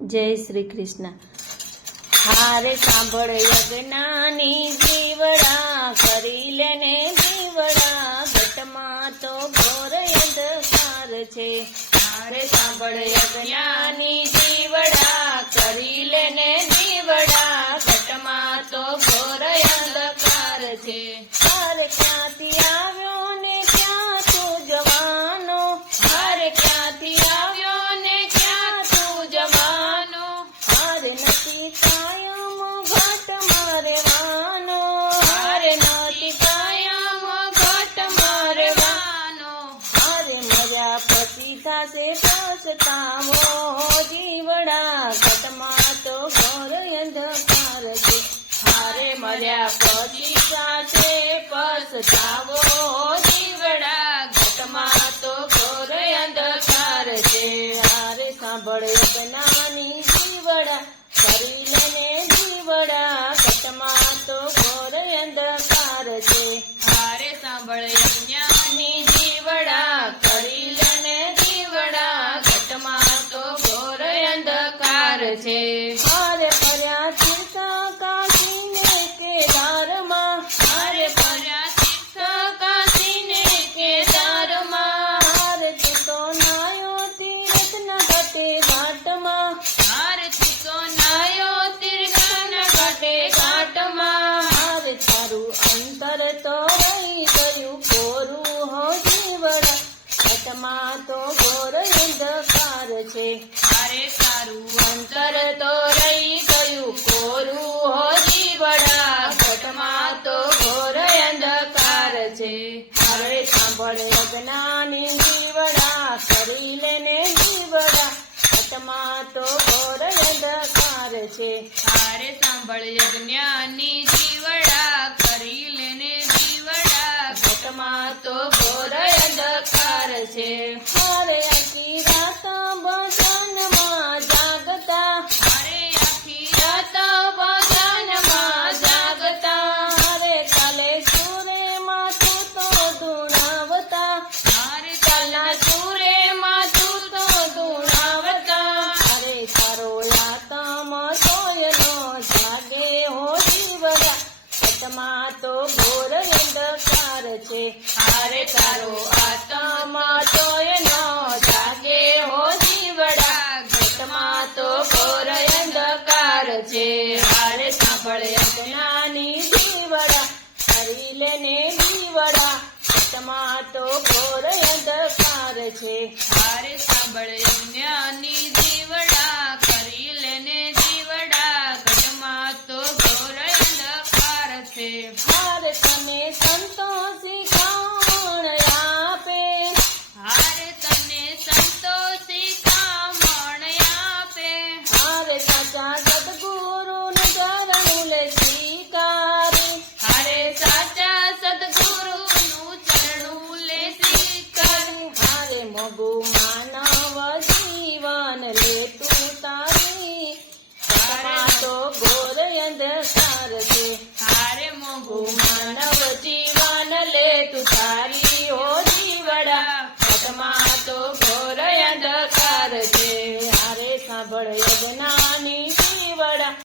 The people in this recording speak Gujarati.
જય શ્રી કૃષ્ણ। હારે સાંભળ યજ્ઞાની જીવડા, કરી લેને જીવડા, ઘટમાં તો ઘોર અંધકાર છે। હારે સાંભળ યજ્ઞાની જીવડા, કરી લેને જીવડા, ઘટમાં તો ઘોર અંધકાર છે। હારે ક્યાંથી આવ્યો ને ક્યાં તું જવાનો, હારે ક્યાંથી આવ્યો ને ક્યાં તું જવાનો, હારે નથી કાયમ ઘટમાં રહેવાનો, હારે નથી કાયમ ઘટમાં રહેવાનો, હારે મર્યા પછી થશે પછતાવો, જીવડા ઘટમાં તો ઘોર અંધકાર છે। હારે મર્યા પછી થશે પછતાવો, જીવડા ઘટમાં તો ઘોર અંધકાર છે। હારે સાંભળ યજ્ઞાની જીવડા, કરી લેને જીવડા, ઘટમાં તો ઘોર અંધકાર છે। હારે સાંભળ યજ્ઞાની જીવડા, કરી લેને જીવડા, ઘટમાં તો ઘોર અંધકાર છે। હારે ફર્યા તીર્થ કાશીને કેદારમાં, હારે ફર્યા તીર્થ કાશીને કેદારમાં, હારે તું તો નાયો તીર્થના ઘાટે ઘાટમાં, હારે તું તો નાયો તીર્થના ઘાટે ઘાટમાં, હારે તારું અંતર તો રહી ગયું કોરું હો જીવડા, ઘટમાં તો ઘોર અંધકાર છે। હારે તારું અંતર તો રહી ગયું કોરું હો જીવડા, ઘટમાં તો ઘોર અંધકાર છે। હારે સાંભળ યજ્ઞાની જીવડા, કરી લેને જીવડા, ઘટમાં તો ઘોર અંધકાર છે। હારે સાંભળ યજ્ઞાની જીવડા, કરી લેને જીવડા, ઘટમાં તો ઘોર અંધકાર છે। હારે આખી રાત ભજનમાં જાગતા, હારે આખી રાત ભજનમાં જાગતા, હારે કાલે સૂરે માથું તો ધૂણાવતા, હારે કાલના સૂરે માથું તો ધૂણાવતા, હારે તારો આત્મ સોયનો જાગે હો જીવડા, ઘટમાં તો ઘોર અંધકાર છે। હારે તારો આત્મ સોયનો જાગે હો જીવડા, ઘટમાં તો ઘોર અંધકાર છે। હારે સાંભળ યજ્ઞાની જીવડા, કરી લેને જીવડા, ઘટમાં તો ઘોર અંધકાર છે। હારે સાંભળ યજ્ઞાની જીવડા, કરી લેને જીવડા, ઘટમાં તો ઘોર અંધકાર છે। હારે તને સંતો શિખામણ આપે, હારે તને સંતો શિખામણ આપે, હારે સાચા સદગુરુને ચરણું લે સ્વીકારે, હારે સાચા સદગુરુનું ચરણું લે સ્વીકારે, હારે મોગું માનવ જીવન લે તું તારી, ઘટમાં તો ઘોર અંધકાર છે। હારે મોગું